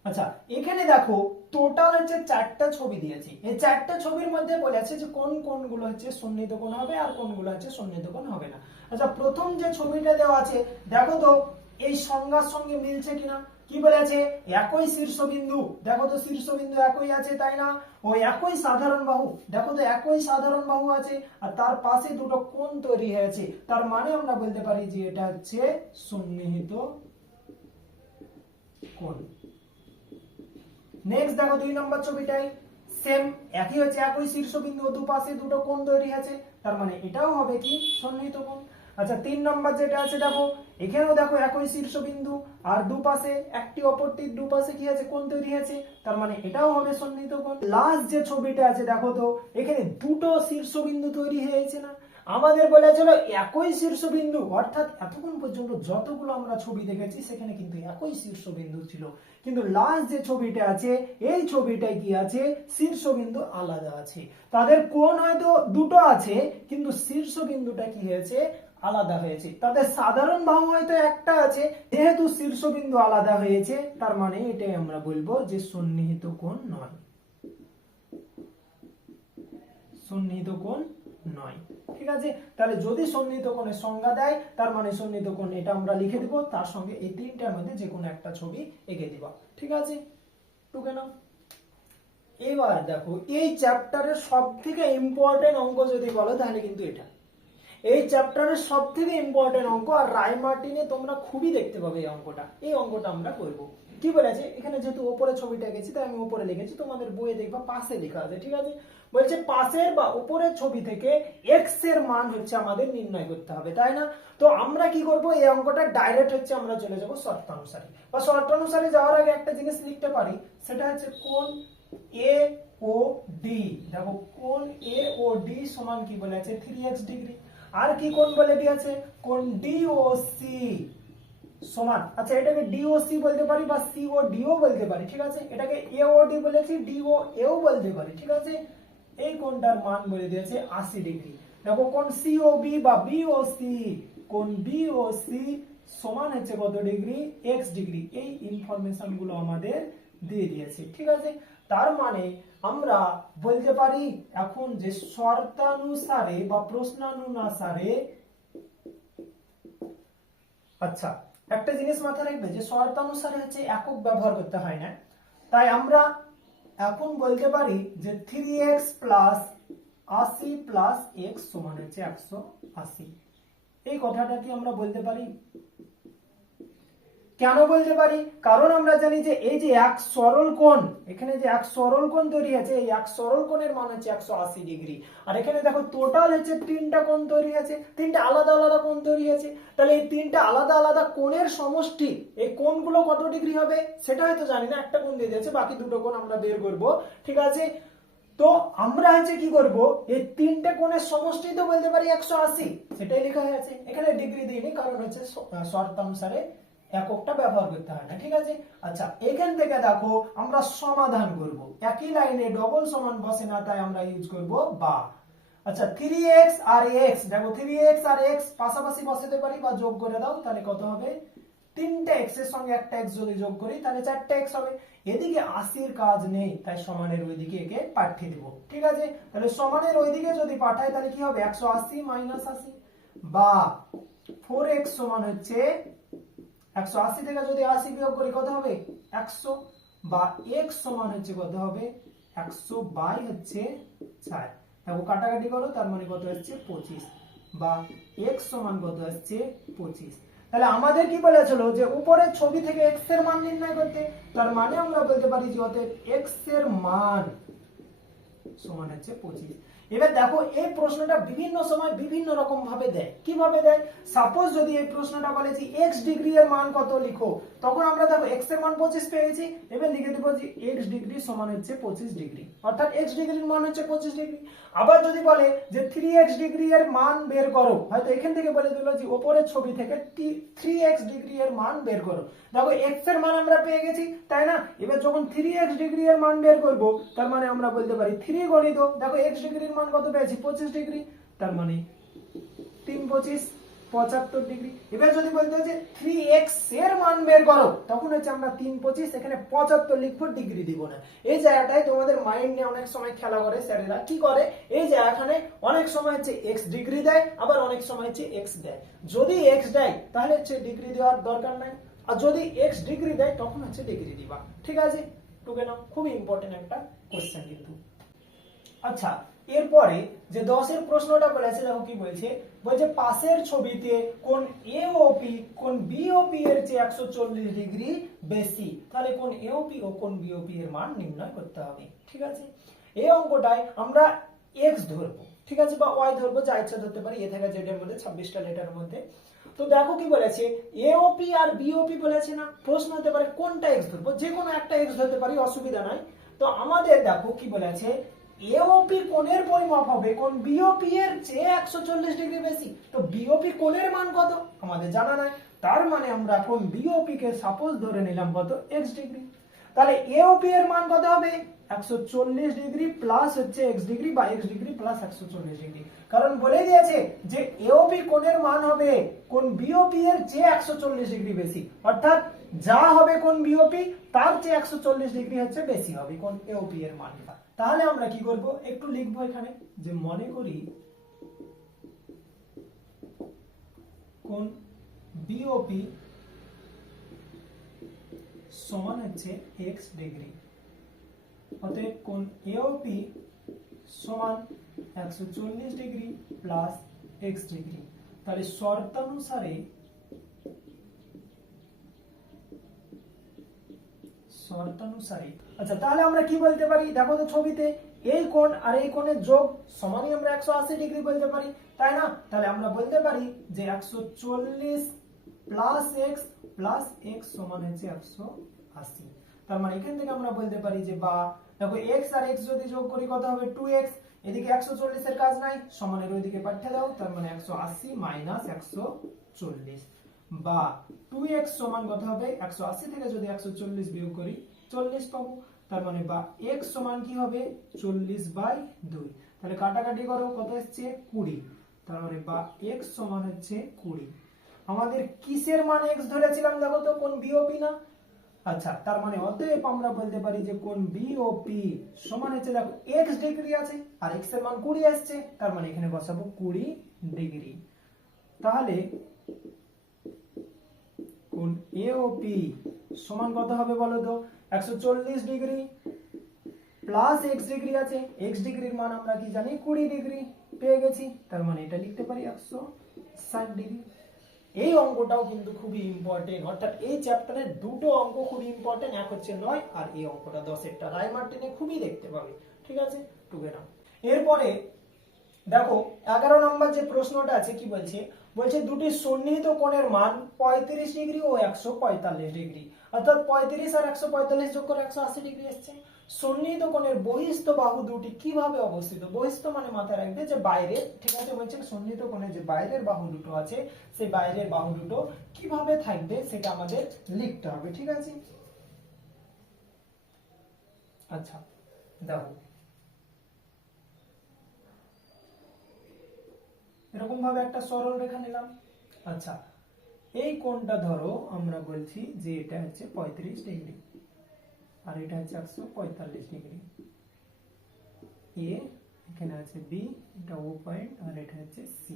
আচ্ছা এখানে দেখো টোটাল হচ্ছে 4টা ছবি দিয়েছি, এই 4টা ছবির মধ্যে বলেছে যে কোন কোণগুলো হচ্ছে সন্নিহিত কোণ হবে আর কোনগুলো হচ্ছে সন্নিহিত কোণ হবে না। আচ্ছা প্রথম যে ছবিটা দেওয়া আছে দেখো তো এই সংজ্ঞার সঙ্গে মিলছে কিনা, কি বলেছে, একই শীর্ষবিন্দু, দেখো তো শীর্ষবিন্দু একই আছে, তাই না? ও একই সাধারণ বাহু, দেখো তো একই সাধারণ বাহু আছে, আর তার পাশে দুটো কোণ তৈরি হয়েছে, তার মানে আমরা বলতে পারি যে এটা হচ্ছে সন্নিহিত কোণ। নেক্সট দেখো 2 নম্বর ছবিটাই সেম, একই হচ্ছে, একই শীর্ষবিন্দু ও দুপাশে দুটো কোণ তৈরি আছে, তার মানে এটাও হবে কি সন্নিহিত কোণ। আচ্ছা 3 নম্বর যেটা আছে দেখো, এখানেও দেখো একই শীর্ষবিন্দু আর দুপাশে একটি অপরটির দুপাশে কি আছে, কোণ তৈরি আছে, তার মানে এটাও হবে সন্নিহিত কোণ। লাস্ট যে ছবিটা আছে দেখো তো, এখানে দুটো শীর্ষবিন্দু তৈরি হয়েছে না, আমাদের বলেছিল একই শীর্ষবিন্দু, অর্থাৎ এতক্ষণ পর্যন্ত যতগুলো আমরা ছবি দেখেছি সেখানে কিন্তু একই শীর্ষবিন্দু ছিল, কিন্তু লাস্ট যে ছবিটা আছে এই ছবিটায় কি আছে, শীর্ষবিন্দু আলাদা আছে, তাদের কোণ হয়তো দুটো আছে কিন্তু শীর্ষবিন্দুটা কি হয়েছে, আলাদা হয়েছে। তাদের সাধারণ বাহু হয়তো একটা আছে, যেহেতু শীর্ষবিন্দু আলাদা হয়েছে তার মানে এটাই আমরা বলবো যে সন্নিহিত কোণ নয়, সন্নিহিত কোণ 9। ঠিক আছে, তাহলে যদি সন্নিহিত কোণের সংজ্ঞা দেয় তার মানে সন্নিহিত কোণ এটা আমরা লিখে দিব, তার সঙ্গে এই তিনটার মধ্যে যে কোনো একটা ছবি এঁকে দিব। ঠিক আছে, টুকে নাও। এবার দেখো এই চ্যাপ্টারের সবথেকে ইম্পর্টেন্ট অঙ্ক যদি বলো তাহলে কিন্তু এটা এই চ্যাপ্টারের সবথেকে ইম্পর্টেন্ট অঙ্ক, আর রায়মার্টিনে তোমরা খুবই দেখতে পাবে এই অঙ্কটা। এই অঙ্কটা আমরা করব। কি বলেছে এখানে, যেহেতু উপরে ছবিটা এঁকেছি তাই আমি উপরে লিখেছি, তোমাদের বইয়ে দেখবা পাশে লেখা আছে। ঠিক আছে, বলছে পাশের বা উপরের ছবি থেকে এক্স এর মান হচ্ছে আমাদের নির্ণয় করতে হবে, তাই না? তো আমরা কি করব, এই অঙ্কটা ডাইরেক্ট হচ্ছে আমরা চলে যাব শর্তানুসারে, বা শর্তানুসারে যাওয়ার আগে একটা জিনিস লিখতে পারি, সেটা হচ্ছে কোণ এ ও ডি। দেখো কোণ এ ও ডি সমান কি বলেছে 3x ডিগ্রি। আর কি কোণ বলে দিয়েছে, কোণ ডিওসি সমান, আচ্ছা এটাকে ডিওসি বলতে পারি বা সিওডিও বলতে পারি। ঠিক আছে, এটাকে এওডি বলেছি, ডিও এও বলতে পারি। ঠিক আছে, এই কোণটার মান বলে দিয়েছে 80 ডিগ্রি। দেখো কোণ সিওবি বা বিওসি, কোণ বিওসি সমান হচ্ছে কত ডিগ্রি, x ডিগ্রি। এই ইনফরমেশন গুলো আমাদের দিয়ে দিয়েছে। ঠিক আছে, তার মানে আমরা বলতে পারি এখন যে শর্তানুসারে বা প্রশ্নানুসারে, আচ্ছা একটা জিনিস মাথায় রাখবে যে শর্তানুসারে হচ্ছে একক ব্যবহার করতে হয় না, তাই আমরা এখন বলতে পারি যে 3x প্লাস 80 প্লাস x সমান হচ্ছে 180। এই কথাটা কি আমরা বলতে পারি? কেন বলতে পারি? কারণ আমরা জানি যে এই যে এক সরল কোণ, এখানে যে এক সরল কোণ তৈরি আছে, এই এক সরল কোণের মান হচ্ছে 180 ডিগ্রি। আর এখানে দেখো টোটাল হচ্ছে তিনটা কোণ তৈরি আছে, তিনটা আলাদা আলাদা কোণ তৈরি আছে। তাহলে এই তিনটা আলাদা আলাদা কোণের সমষ্টি, এই কোণগুলো কত ডিগ্রি হবে সেটা হয়তো জানি না, একটা কোণ দিয়ে দিয়েছে, বাকি দুটো কোণ আমরা বের করব। ঠিক আছে, তো আমরা হচ্ছে কি করব, এই তিনটে কোণের সমষ্টি তো বলতে পারি 180, সেটাই লেখা আছে। এখানে ডিগ্রি দিইনি কারণ হচ্ছে শর্তানুসারে এককটা ব্যবহার করতে হয় না। ঠিক আছে, আচ্ছা এখান থেকে দেখো আমরা সমাধান করব, একই লাইনে ডবল সমান বসে না, তাই আমরা ইউজ করব বা। আচ্ছা 3x আর x, দেখো 3x আর x পাশাপাশি বসাতে পারি বা যোগ করে দাও, তাহলে কত হবে, তিনটা x এর সঙ্গে একটা x যদি যোগ করি তাহলে 4টা x হবে। এদিকে 80 এর কাজ নেই, তাই সমানের ওইদিকে একে পাঠিয়ে দেব। ঠিক আছে, তাহলে সমানের ওইদিকে যদি পাঠাই তাহলে কি হবে, 180 মাইনাস 80 বা 4x সমান হচ্ছে 180 থেকে যদি 80 বিয়োগ করি কত হবে 100, বা x সমান হচ্ছে কত হবে 100 বাই হচ্ছে 4। দেখো কাটাকাটি করো, তার মানে কত হচ্ছে 25, বা x সমান কত হচ্ছে 25। তাহলে আমাদের কি বলেছিল যে উপরের ছবি থেকে x এর মান নির্ণয় করতে, তার মানে আমরা বলতে পারি যে অতএব x এর মান সমান হচ্ছে 25। এবার দেখো এই প্রশ্নটা বিভিন্ন সময় বিভিন্ন রকম ভাবে দেয়। কিভাবে দেয়, সাপোজ যদি এই প্রশ্নটা বলে যে x ডিগ্রি এর মান কত লিখো, তখন আমরা দেখো x এর মান 25 পেয়েছি, এবার লিখে দেব যে x ডিগ্রি সমান হচ্ছে 25 ডিগ্রি, অর্থাৎ x ডিগ্রির মান হচ্ছে 25 ডিগ্রি। আবার যদি বলে যে 3x ডিগ্রি এর মান বের করো, হয়তো এখান থেকে বলে দিল যে উপরের ছবি থেকে 3x ডিগ্রি এর মান বের করো। দেখো x এর মান আমরা পেয়ে গেছি, তাই না? এবার যখন 3x ডিগ্রি এর মান বের করব, তার মানে আমরা বলতে পারি 3 গণিত, দেখো x ডিগ্রির মান কত পেয়েছি 25 ডিগ্রি, তার মানে 3 25 75 ডিগ্রি। এবার যদি বলতে হয় যে 3x এর মান বের করো, তখন হচ্ছে আমরা 3 25 এখানে 75 লিখবো, ডিগ্রি দিব না। এই জায়গাটায় তোমাদের মাইন্ড নিয়ে অনেক সময় খেলা করে স্যারেরা, কি করে এই জায়গাখানে অনেক সময় হচ্ছে x ডিগ্রি দেয়, আবার অনেক সময় হচ্ছে x দেয়। যদি x দেয় তাহলে হচ্ছে ডিগ্রি দেওয়ার দরকার নাই, আর যদি x ডিগ্রি দেয় তখন হচ্ছে ডিগ্রি দিবা। ঠিক আছে, টুকে নাও, খুবই ইম্পর্টেন্ট একটা কোশ্চেন কিন্তু। আচ্ছা এরপরে যে 10 এর প্রশ্নটা বলেছে, দেখো কি বলছে, বলছে পাশের ছবিতে কোণ AOP কোণ BOP এর চেয়ে 140 ডিগ্রি বেশি, তাহলে কোণ AOP ও কোণ BOP এর মান নির্ণয় করতে হবে। ঠিক আছে, এই অঙ্কটায় আমরা x ধরবো, ঠিক আছে, বা y ধরবো, যা ইচ্ছা ধরতে পারি, a থেকে z এর মধ্যে 26টা লেটারের মধ্যে। তো দেখো কি বলেছে, AOP আর BOP বলেছে না, প্রশ্ন হতে পারে কোনটা x ধরবো, যে কোনো একটা x ধরতে পারি, অসুবিধা নাই। তো আমাদের দেখো কি বলেছে, AOP কোণের পরিমাপ হবে কোণ BOP এর চেয়ে 140 ডিগ্রি বেশি। তো BOP কোণের মান কত আমাদের জানা নাই, তার মানে আমরা কোণ BOP কে সাপোজ ধরে নিলাম কত x ডিগ্রি। তাহলে AOP এর মান কত হবে 140 ডিগ্রি প্লাস হচ্ছে x ডিগ্রি, বা x ডিগ্রি প্লাস 140 ডিগ্রি, কারণ বলে দিয়েছে যে AOP কোণের মান হবে কোণ BOP এর চেয়ে 140 ডিগ্রি বেশি, অর্থাৎ যা হবে কোণ BOP তার চেয়ে 140 ডিগ্রি হচ্ছে বেশি হবে কোণ AOP এর মানটা। তাহলে আমরা কি করব, একটু লিখবো এখানে যে মনে করি কোণ বিওপি সমান হচ্ছে x ডিগ্রি, অতএব কোণ এওপি সমান 140 ডিগ্রি প্লাস x ডিগ্রি। তাহলে শর্তানুসারে আচ্ছা, তাহলে আমরা কি বলতে পারি? দেখো তো ছবিতে এই কোণ আর এই কোণের যোগ সমানই আমরা 180 ডিগ্রি বলতে পারি, তাই না? তাহলে আমরা বলতে পারি যে 140 প্লাস x সমান হচ্ছে 180। তার মানে এখান থেকে আমরা বলতে পারি যে, বা দেখো x আর x যদি যোগ করি কত হবে? 2x। এদিকে 140 এর কাজ নাই, সমানের ওইদিকে পাঠিয়ে দাও, তার মানে 180 মাইনাস 140, বা 2x সমান কত হবে? 180 থেকে যদি 140 বিয়োগ করি 40 পাবো। তার মানে বা x সমান কি হবে? 40/2। তাহলে কাটাকাটি করো, কত আসছে? 20। তার মানে বা x সমান হচ্ছে 20। আমাদের কিসের মান x ধরেছিলাম দেখো তো? কোণ বিওপি না? আচ্ছা, তার মানে অতএব আমরা বলতে পারি যে কোণ বিওপি সমান হচ্ছে, দেখো x ডিগ্রি আছে আর x এর মান 20 আসছে, তার মানে এখানে বসাবো 20 ডিগ্রি। তাহলে কোণ এওপি সমান কত হবে বলো তো? 140 ডিগ্রি প্লাস x ডিগ্রি আছে, x ডিগ্রির মান আমরা কি জানি? 20 ডিগ্রি পেয়ে গেছি, তার মানে এটা লিখতে পারি 160 ডিগ্রি। এই অঙ্কটাও কিন্তু খুবই ইম্পর্টেন্ট, অর্থাৎ এই চ্যাপ্টারের দুটো অঙ্ক খুবই ইম্পর্টেন্ট, এক হচ্ছে 9 আর এই অঙ্কটা 10 এরটা রায় মার্টিনে খুবই দেখতে পাবে, ঠিক আছে? টুকে নাও। এরপরে দেখো 11 নম্বর যে প্রশ্নটা আছে কি বলছে? বলছে দুটি সন্নিহিত কোণের মান 35 ডিগ্রি ও 145 ডিগ্রি, অর্থাৎ 35 আর 145 যোগ করে 180 ডিগ্রি আসছে। সন্নিহিত কোণের বহিস্থ বাহু দুটি কিভাবে অবস্থিত? বহিস্থ মানে মাথায় রাখবে যে বাইরে, ঠিক আছে? বলছে সন্নিহিত কোণের যে বাইরের বাহু দুটো আছে সেই বাইরের বাহু দুটো কিভাবে থাকবে সেটা আমাদের লিখতে হবে, ঠিক আছে? আচ্ছা দেখো, এরকম ভাবে একটা সরল রেখা নিলাম। আচ্ছা, এই কোণটা ধরো আমরা বলছি যে এটা হচ্ছে 35 ডিগ্রি আর এটা হচ্ছে 145 ডিগ্রি। এ, এখানে আছে বি, এটা ও পয়েন্ট আর এটা হচ্ছে সি।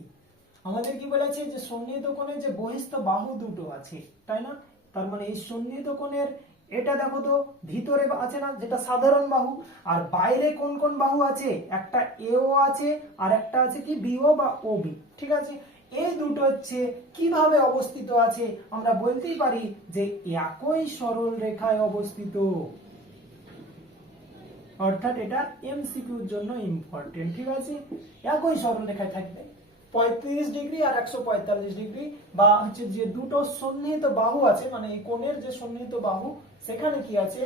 আমাদের কি বলেছে যে সন্নিহিত কোণের যে বহিস্থ বাহু দুটো আছে, তাই না? তার মানে এই সন্নিহিত কোণের এটা দেখো তো ভিতরে আছে না, যেটা সাধারণ বাহু, আর বাইরে কোন কোন বাহু আছে? একটা এও আছে আর একটা আছে কি বিও বা ওবি, ঠিক আছে? এই দুটো হচ্ছে কিভাবে অবস্থিত আছে? আমরা বলতেই পারি যে একই সরল রেখায় অবস্থিত, অর্থাৎ এটা এমসিকিউর জন্য ইম্পর্টেন্ট, ঠিক আছে? একই সরল রেখায় থাকবে 35 ডিগ্রি আর 145 ডিগ্রি, বা হচ্ছে যে দুটো সন্নিহিত বাহু আছে, মানে এই কোণের যে সন্নিহিত বাহু সেখানে কি আছে?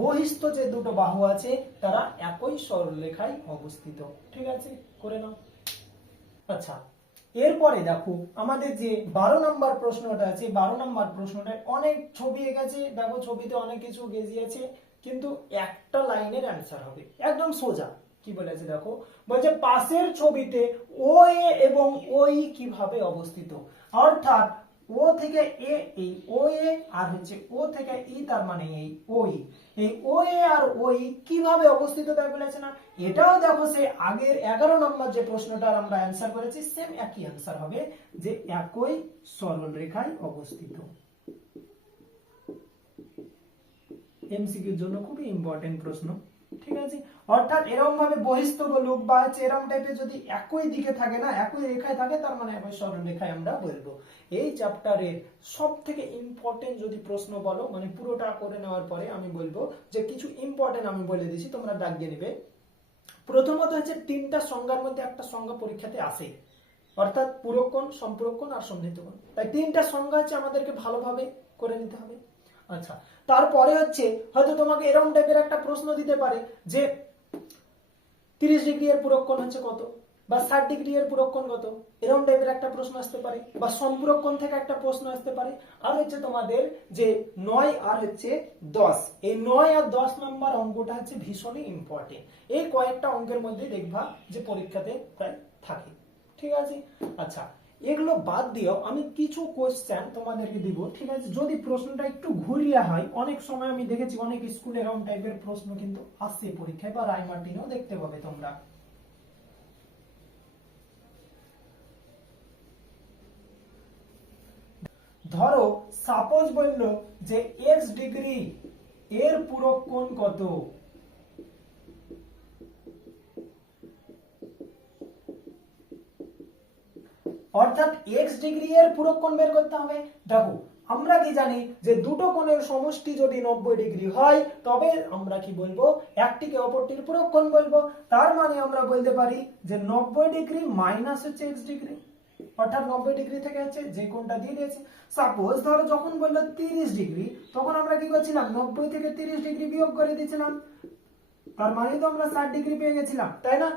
বহিস্থ যে দুটো বাহু আছে তারা একই সরল রেখায় অবস্থিত, ঠিক আছে? করে নাও। আচ্ছা, এরপরে দেখো আমাদের যে 12 নম্বর প্রশ্নটা আছে, 12 নম্বর প্রশ্নটায় অনেক ছবি এঁকেছে, দেখো ছবিতে অনেক কিছু গেজিয়েছে, কিন্তু একটা লাইনের অ্যান্সার হবে একদম সোজা। কি বলেছে দেখো? বলছে পাশের ছবিতে ও এ এবং ও ই কিভাবে অবস্থিত, অর্থাৎ ও থেকে এ, এই ও এ, আর হচ্ছে ও থেকে ই, তার মানে এই ও ই, এই ও এ আর ও ই কিভাবে অবস্থিত তাই বলেছে না? এটাও দেখো সে আগের 11 নম্বর যে প্রশ্নটার আমরা অ্যান্সার করেছি সেম একই অ্যান্সার হবে, যে একই সরল রেখায় অবস্থিত। এমসিকিউর জন্য খুবই ইম্পর্টেন্ট প্রশ্ন, ঠিক আছে? অর্থাৎ এরকম ভাবে বহিস্থ বলুক বা হচ্ছে এরকম টাইপের যদি একই দিকে থাকে না, একই রেখায় থাকে, তার মানে একই সরল রেখায় আমরা বলবো। এই চ্যাপ্টারের সবথেকে ইম্পর্টেন্ট যদি প্রশ্ন বলো, মানে পুরোটা করে নেওয়ার পরে আমি বলবো যে কিছু ইম্পর্টেন্ট আমি বলে দিছি, তোমরা দাগিয়ে নেবে। প্রথমত হচ্ছে তিনটা সংজ্ঞার মধ্যে একটা সংজ্ঞা পরীক্ষাতে আসে, অর্থাৎ পূরক কোণ, সম্পূরক কোণ আর সন্নিহিত কোণ। তাই তিনটা সংজ্ঞা হচ্ছে আমাদেরকে ভালোভাবে করে নিতে হবে। আচ্ছা, তারপরে হচ্ছে হয়তো তোমাকে এরকম টাইপের একটা প্রশ্ন দিতে পারে যে 30 ডিগ্রি এর পূরক কোণ হচ্ছে কত, বা 60 ডিগ্রি এর পূরক কোণ কত, এরকম টাইপের একটা প্রশ্ন আসতে পারে, বা সম্পূরক কোণ থেকে একটা প্রশ্ন আসতে পারে। আর হচ্ছে তোমাদের যে 9 আর হচ্ছে 10, এই 9 আর 10 নাম্বার অঙ্কটা হচ্ছে ভীষণই ইম্পর্টেন্ট। এই কয়েকটা অঙ্কের মধ্যে দেখবা যে পরীক্ষাতে প্রায় থাকে, ঠিক আছে? আচ্ছা, এগুলো বাদ দিও, আমি কিছু কোশ্চেন তোমাদেরকে দিব, ঠিক আছে? যদি প্রশ্নটা একটু ঘুরিয়ে হয়, অনেক সময় আমি দেখেছি অনেক স্কুলে এরকম টাইপের প্রশ্ন কিন্তু আসছে পরীক্ষায়, বা রায় মার্টিনেও দেখতে পাবে তোমরা। ধরো সাপোজ বললো যে x ডিগ্রি এর পূরক কোণ কত, অর্থাৎ x ডিগ্রি এর পূরক কোণ বের করতে হবে। দেখো আমরা কি জানি যে দুটো কোণের সমষ্টি যদি 90 ডিগ্রি হয় তবে আমরা কি বলবো, একটিকে অপরটির পূরক কোণ বলবো। তার মানে আমরা বলতে পারি যে 90 ডিগ্রি মাইনাস হচ্ছে x ডিগ্রি, অর্থাৎ 90 ডিগ্রি থেকে হচ্ছে যে কোণটা দিয়ে দিয়েছে। সাপোজ ধরো যখন বললো 30 ডিগ্রি, তখন আমরা কি করছিলাম, 90 থেকে 30 ডিগ্রি বিয়োগ করে দিয়েছিলাম, তার মানে তো আমরা 60 ডিগ্রি পেয়ে গেছিলাম, তাই না?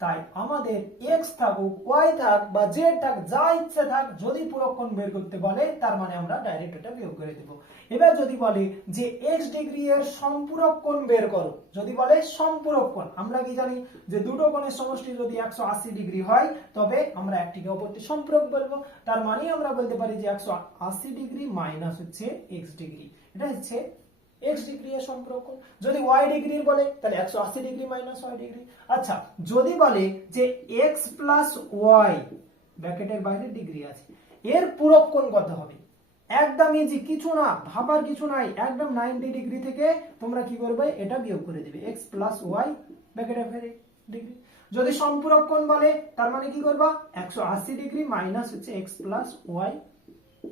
তাই আমাদের x থাকুক, y থাক বা z থাক, যা ইচ্ছা থাক, যদি পূরক কোণ বের করতে বলে তার মানে আমরা ডাইরেক্ট এটা বিয়োগ করে দেব। এবার যদি বলে যে x ডিগ্রি এর সম্পূরক কোণ বের করো, যদি বলে সম্পূরক কোণ, আমরা কি জানি যে দুটো কোণের সমষ্টি যদি 180 ডিগ্রি হয় তবে আমরা একটিকে অপরটি সম্পূরক বলবো। তার মানে আমরা বলতে পারি যে 180 ডিগ্রি মাইনাস হচ্ছে x ডিগ্রি, এটা হচ্ছে x ডিগ্রি এর সম্পূরক কোণ। যদি y ডিগ্রির বলে তাহলে 180 ডিগ্রি মাইনাস y ডিগ্রি। আচ্ছা যদি বলে যে x প্লাস y ব্র্যাকেটের বাইরে ডিগ্রি আছে, এর পূরক কোণ কত হবে, একদম ইজি, কিছু না ভাবার কিছু নাই, একদম 90 ডিগ্রি থেকে তোমরা কি করবে, এটা বিয়োগ করে দিবে, x প্লাস y ব্র্যাকেটের বাইরে ডিগ্রি। যদি সম্পূরক কোণ বলে তার মানে কি করবা, 180 ডিগ্রি মাইনাস হচ্ছে x প্লাস y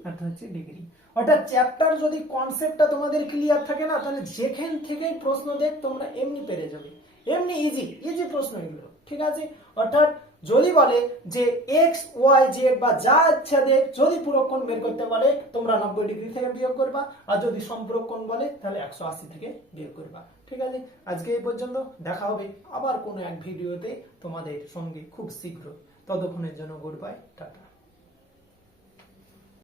অর্থাৎ হচ্ছে ডিগ্রি। অর্থাৎ চ্যাপ্টার যদি কনসেপ্টটা তোমাদের ক্লিয়ার থাকে না, তাহলে যেখান থেকেই প্রশ্ন দেখ তোমরা এমনি পেরে যাবে, এমনি ইজি ইজি প্রশ্ন এগুলো, ঠিক আছে? অর্থাৎ যদি বলে যে x y z বা যা ইচ্ছা দেখ, যদি পূরক কোণ বের করতে বলে তোমরা 90 ডিগ্রি থেকে বিয়োগ করবা, আর যদি সম্পূরক কোণ বলে তাহলে 180 থেকে বিয়োগ করবা, ঠিক আছে? আজকে এই পর্যন্ত, দেখা হবে আবার কোনো এক ভিডিওতে তোমাদের সঙ্গে খুব শীঘ্র। ততক্ষণের জন্য গুড বাই, টাটা।